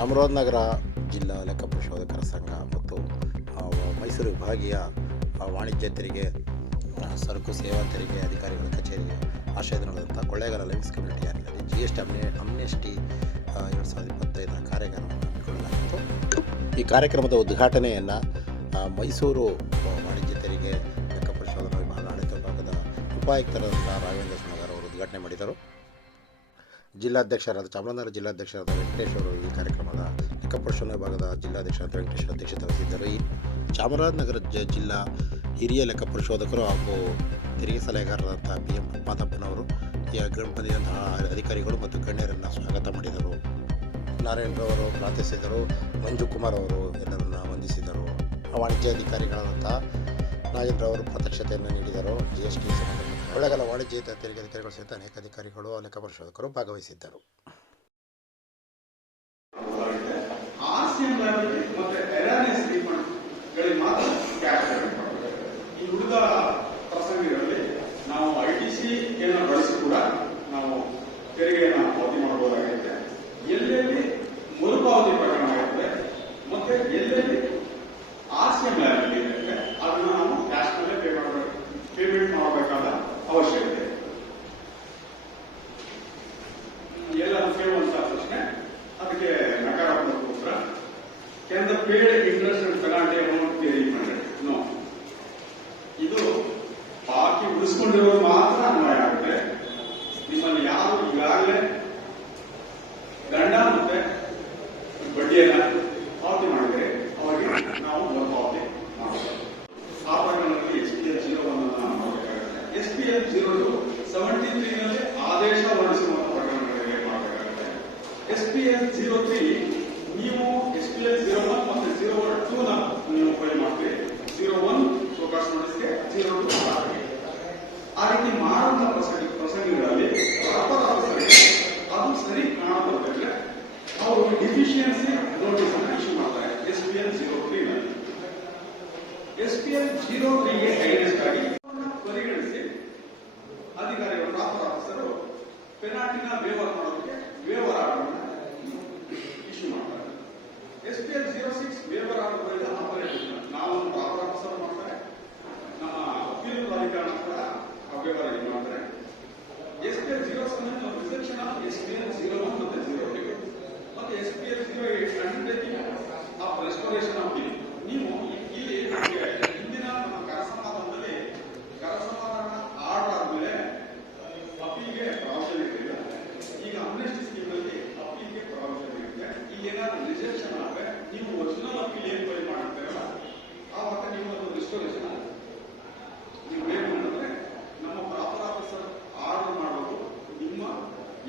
ಚಾಮರಾಜನಗರ ಜಿಲ್ಲಾ ಲೆಕ್ಕ ಪರಿಶೋಧಕರ ಸಂಘ ಮತ್ತು ಮೈಸೂರು ವಿಭಾಗೀಯ ವಾಣಿಜ್ಯ ತೆರಿಗೆ ಸರಕು ಸೇವಾ ತೆರಿಗೆ ಅಧಿಕಾರಿಗಳ ಕಚೇರಿಗೆ ಆಶ್ರಯದ ನಡೆದಂಥ ಕೊಳ್ಳೇಗಾಲ ಲೈನ್ಸ್ ಕಮ್ಯುನಿಟಿ ಯಾರಿನಲ್ಲಿ GST ಅಮ್ನೆಸ್ಟಿ 2025 ಕಾರ್ಯಕ್ರಮವನ್ನು ಹಮ್ಮಿಕೊಳ್ಳಲಾಗಿತ್ತು. ಈ ಕಾರ್ಯಕ್ರಮದ ಉದ್ಘಾಟನೆಯನ್ನು ಮೈಸೂರು ವಾಣಿಜ್ಯ ತೆರಿಗೆ ಲೆಕ್ಕ ಪರಿಶೋಧನಾ ವಿಭಾಗ ಆಡಳಿತ ವಿಭಾಗದ ಉಪಾಯುಕ್ತರಾದಂಥ ರಾಘವೇಂದ್ರ ಸುಣಗಾರ್ ಅವರು ಉದ್ಘಾಟನೆ ಮಾಡಿದರು. ಜಿಲ್ಲಾಧ್ಯಕ್ಷರಾದ ಚಾಮರಾಜನಗರ ಜಿಲ್ಲಾಧ್ಯಕ್ಷರಾದ ವೆಂಕಟೇಶ್ ಅವರು ಈ ಕಾರ್ಯಕ್ರಮದ ಲೆಕ್ಕ ಪರಿಶೋಧನಾ ವಿಭಾಗದ ಜಿಲ್ಲಾಧ್ಯಕ್ಷರಾದ ವೆಂಕಟೇಶ್ ಅಧ್ಯಕ್ಷತೆ ವಹಿಸಿದ್ದರು. ಈ ಚಾಮರಾಜನಗರ ಜಿಲ್ಲಾ ಹಿರಿಯ ಲೆಕ್ಕ ಪರಿಶೋಧಕರು ಹಾಗೂ ತೆರಿಗೆ ಸಲಹೆಗಾರರಾದಂಥ PM ಮಾದಪ್ಪನವರು ಈ ಬಂದಿದ್ದಂತಹ ಅಧಿಕಾರಿಗಳು ಮತ್ತು ಗಣ್ಯರನ್ನು ಸ್ವಾಗತ ಮಾಡಿದರು. ನಾರಾಯಣರವರು ಪ್ರಾರ್ಥಿಸಿದರು. ಮಂಜು ಕುಮಾರ್ ಅವರು ಎಲ್ಲರನ್ನ ವಂದಿಸಿದರು. ವಾಣಿಜ್ಯ ಅಧಿಕಾರಿಗಳಾದಂಥ ನಾಗೇಂದ್ರವರು ಪ್ರತ್ಯಕ್ಷತೆಯನ್ನು ನೀಡಿದರು. GST ಕೊಳ್ಳೇಗಾಲ ವಾಣಿಜ್ಯ ತೆರಿಗೆ ಅಧಿಕಾರಿಗಳು ಸಹಿತ ಅನೇಕ ಅಧಿಕಾರಿಗಳು ಲೆಕ್ಕ ಪರಿಶೋಧಕರು ಭಾಗವಹಿಸಿದ್ದರು. ಈ ಉಳಿದ ಪ್ರಸಂಗಗಳಲ್ಲಿ ನಾವು ITC ಬಳಸಿ ಕೂಡ ನಾವು ತೆರಿಗೆಯನ್ನು ಪಾವತಿ ಮಾಡಬಹುದಾಗಿದೆ. ಎಲ್ಲೆಲ್ಲಿ ಮರುಪಾವತಿ ಪ್ರಕರಣ ಇರುತ್ತೆ ಮತ್ತೆ ಎಲ್ಲೆಲ್ಲಿ RCM ಲ್ಯಾಬಿಲಿಟಿ ಇರುತ್ತೆ ಅದನ್ನ ನಾವು ಕ್ಯಾಶ್ ನಲ್ಲೇ ಪೇಮೆಂಟ್ ಮಾಡಬೇಕಾದ ಅವಶ್ಯಕತೆ. ಎಲ್ಲರೂ ಕೇಳುವಂತ ಪ್ರಶ್ನೆ, ಅದಕ್ಕೆ ನಕಾರಾತ್ಮಕ ಉತ್ತರ. Can the paid interest and penalty amount be refunded? No. ಇದು ಬಾಕಿ ಉಳಿಸ್ಕೊಂಡಿರೋದು ಮಾತ್ರ ಅನ್ವಯ ಆಗುತ್ತೆ. ನಿಮ್ಮಲ್ಲಿ ಯಾರು ಈಗಾಗಲೇ ದಂಡ ಮತ್ತೆ ಬಡ್ಡಿಯನ್ನ ಪಾವತಿ ಮಾಡಿದರೆ ಅವರಿಗೆ ನಾವು ಮರುಪಾವತಿ ಮಾಡಬಹುದು. ಆ ಪ್ರಕರಣದಲ್ಲಿ SPL 01 ಮಾಡಬೇಕಾಗುತ್ತೆ. SPL 02 73 ನಲ್ಲಿ ಆದೇಶ ಹೊರಡಿಸುವಂತ ಪ್ರಕರಣಗಳಿಗೆ ಮಾಡಬೇಕಾಗುತ್ತೆ. SPL 03 ನೀವು SPL 01 ಮತ್ತೆ 02 ನ ನೀವು ಫೈಲ್ ಮಾಡ್ತೀರಿ. 01 ಶೋಕಾಸ್ ನೋಟಿಸ್ಗೆ, 02 ಆ ರೀತಿ ಮಾಡುವಂತ ಪ್ರಸಂಗಗಳಲ್ಲಿ ಅದು ಸರಿ ಕಾಣಬರ್ತಿದ್ರೆ ಅವರು ಡಿಫಿಷಿಯನ್ಸಿ ನೋಟಿಸ್ ಅನ್ನು ಇಶ್ಯೂ ಮಾಡ್ತಾರೆ. SPL 03 ನಲ್ಲಿ SPL 03 ಗೆ ಅಗೇನ್ಸ್ಟ್ ಆಗಿ ಪರಿಗಣಿಸಿ ಅಧಿಕಾರಿಗಳು ಪ್ರಾಪರ್ ಆಫೀಸರು ಪೆನಾಲ್ಟಿನ ವೇವರ್ ಮಾಡೋದಕ್ಕೆ ವೇವರ್ ಆರ್ಡರ್ ಇಶ್ಯೂ ಮಾಡ್ತಾರೆ. SPL 06 ವೇವರ್ ಆರ್ಡರ್ ಆಪರೇಷನ್ ನಾವು ಪ್ರಾಪರ್ ಆಫೀಸರ್ ಮಾಡ್ತಾರೆ, ನಮ್ಮ ಅಪೀಲ್ ಪ್ರಾಧಿಕಾರ ಕೂಡ ವೇವರ್ ಇದು ಮಾಡ್ತಾರೆ. SPL 07 ರಿಸೆಪ್ಷನ್ ಆಫ್ SPL 01 ಮತ್ತೆ 02 ಮತ್ತೆ SPL 08 undertaking of restoration of bill. ನೀವು ಇಲ್ಲಿ ಹಿಂದಿನ ನಮ್ಮ ಕರ ಸಮಾಧಾನದಲ್ಲಿ ಕರ ಸಮಾಧಾನ ಆರ್ಡರ್ ಆದ್ಮೇಲೆ ಅಪೀಲ್ಗೆ ಪ್ರಾವಿಷನ್ ಇರಲಿಲ್ಲ. ಈಗ ಅಮ್ನೆಸ್ಟಿ ಸ್ಕೀಮ್ ಅಲ್ಲಿ ಅಪೀಲ್ಗೆ ಪ್ರಾವಿಷನ್ ಇರುತ್ತೆ. ಈಗ ಏನಾದ್ರು ರಿಜೆಕ್ಷನ್ ಆದ್ರೆ ನೀವು ಒರಿಜಿನಲ್ ಅಪೀಲ್ ಏನ್ ಫೈಲ್ ಮಾಡ್ತೀರಲ್ಲ ಆವಾಗ ನೀವು ಅದು ರಿಸ್ಟೋರೇಷನ್ ಆಗುತ್ತೆ. ನೀವು ಏನ್ ಮಾಡಿದ್ರೆ ನಮ್ಮ ಪ್ರಾಪರ್ ಆಫೀಸರ್ ಆರ್ಡರ್ ಮಾಡೋದು ನಿಮ್ಮ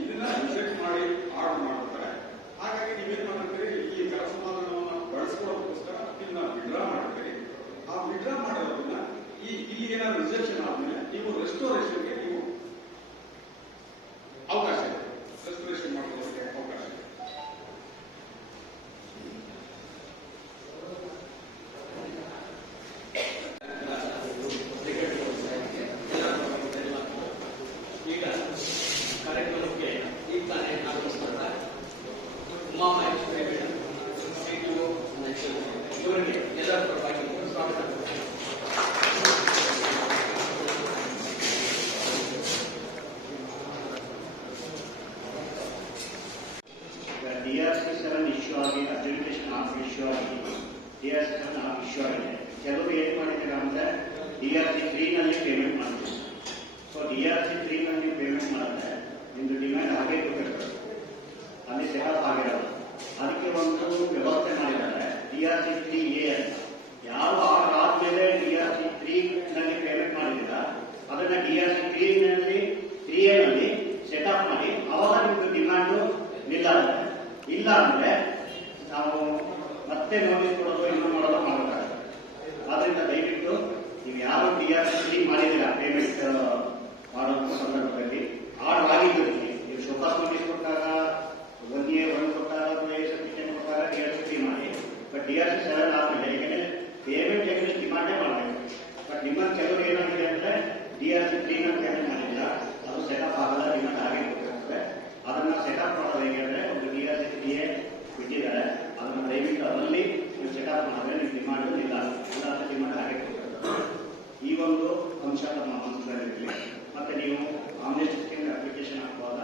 ಇದನ್ನ ರಿಜೆಕ್ಟ್ ಮಾಡಿ ಆರ್ಡರ್ ಮಾಡ್ತಾರೆ. ಹಾಗಾಗಿ ನೀವೇನ್ ಮಾಡ್ತೀರಿ, ಈ ಕರ ಸಮಾಧಾನವನ್ನು ಬಳಸ್ಕೊಳ್ಳೋದಕ್ಕೋಸ್ಕರ ಅಪೀಲ್ನ ವಿಡ್ರಾ ಮಾಡ್ತೀರಿ. ಆ ವಿಡ್ರಾ ಮಾಡೋದನ್ನ ಇಲ್ಲಿ ಏನಾದ್ರು ರಿಜೆಕ್ಷನ್ ಆದ್ಮೇಲೆ ನೀವು ರೆಸ್ಟೋರೇಷನ್ಗೆ ನೀವು ಅವಕಾಶ ಇದೆ. ರೆಸ್ಟೋರೇಷನ್ ಮಾಡೋದಕ್ಕೆ ಅವಕಾಶ ಇದೆ. ಈಗ ಕಾರ್ಯಕ್ರಮಕ್ಕೆ ಈಗ ತಾನೇ ಆಗಮಿಸ್ತಾರೆ ಉಮಾ ಮಹೇಶ್ವರಿ ಮೇಡಮ್, CTO ಇವರಿಗೆ ಎಲ್ಲರ ಪರವಾಗಿ ಸ್ವಾಗತ. DRC 7 ಇಶ್ಯೂ ಆಗಿ ಅಡ್ಜುಡಿಕೇಶನ್ ಆಫ್ ಇಶ್ಯೂ ಆಗಿ DRC 7 ಇಶ್ಯೂ ಆಗಿದೆ. ಕೆಲವರು ಏನ್ ಮಾಡಿದ್ದೀರಾ ಅಂದ್ರೆ DRC 3 ನಲ್ಲಿ ಪೇಮೆಂಟ್ ಮಾಡ್ತೀವಿ. ಸೊ DRC 3 ನಲ್ಲಿ ಪೇಮೆಂಟ್ ಮಾಡಿದ್ರೆ ನಿಮ್ದು ಡಿಮ್ಯಾಂಡ್ ಹಾಗೆ ಇರಬೇಕು, ಅಲ್ಲಿ ಸೆಟಪ್ ಆಗಿರಲ್ಲ. ಅದಕ್ಕೆ ಒಂದು ವ್ಯವಸ್ಥೆ ಮಾಡಿದ್ದಾರೆ DRC 3A ಅಂತ. ಯಾವ ಆರ್ಡರ್ ಆದ್ಮೇಲೆ DRC 3 ನಲ್ಲಿ ಪೇಮೆಂಟ್ ಮಾಡಿದ್ದೀರಾ ಅದನ್ನ DRC 3A ನಲ್ಲಿ ಸೆಟಪ್ ಮಾಡಿ ಅವಾಗ ನಿಮ್ದು ಡಿಮ್ಯಾಂಡ್ ನಿಲ್ಲಾಗುತ್ತೆ. ಇಲ್ಲ ಅಂದ್ರೆ ನಾವು ಮತ್ತೆ ನೋಟಿಸ್ ಕೊಡೋದು ಇನ್ನೂ ಮಾಡೋದು ಮಾಡಬೇಕಾಗುತ್ತೆ. ಆದ್ರಿಂದ ದಯವಿಟ್ಟು ನೀವು ಯಾರು DRC 3 ಮಾಡಿದಿರ ಪೇಮೆಂಟ್ ಮಾಡುವಂತ ಸಂದರ್ಭದಲ್ಲಿ ಆರ್ಡರ್ ಆಗಿದ್ದಕ್ಕೆ ನೀವು ಶೋಕಾಸ್ ನೋಟಿಸ್ ಕೊಟ್ಟಾಗ 1A1 ಕೊಟ್ಟಾಗ ಸರ್ಟಿಫಿಕೇಟ್ ಕೊಟ್ಟಾಗ DRC 3 ಮಾಡಿ. ಬಟ್ DRC 7 ಆದ್ಮೇಲೆ ಯಾಕಂದ್ರೆ ಪೇಮೆಂಟ್ ಎಗ್ನೆಸ್ಟ್ ಡಿಮಾಂಡೇ ಮಾಡಬೇಕು. ಬಟ್ ನಿಮ್ಮಲ್ಲಿ ಕೆಲವರು ಏನಾಗಿದೆ ಅಂದ್ರೆ DRC 3 ನ ಪೇಮೆಂಟ್ ಮಾಡಿಲ್ಲ, ಅದು ಸೆಟಪ್ ಆಗಲ್ಲ, ಡಿಮಾಂಡ್ ಹಾಗೆ ಕೊಟ್ಟಿರ್ತದೆ. ಅದನ್ನ ಸೆಟಪ್ ಮಾಡೋದು ಹೇಗೆ ಅಂದ್ರೆ ಒಂದು DRC 3A ಬಿಟ್ಟಿದ್ದಾರೆ, ಅಂಶ ನಮ್ಮ ಮನಸ್ಸಿನಲ್ಲಿರಲಿ. ಮತ್ತೆ ನೀವು ಆಮ್ನೆಸ್ಟ್ ಸ್ಕೀಮ್ ಅಪ್ಲಿಕೇಶನ್ ಹಾಕುವಾಗ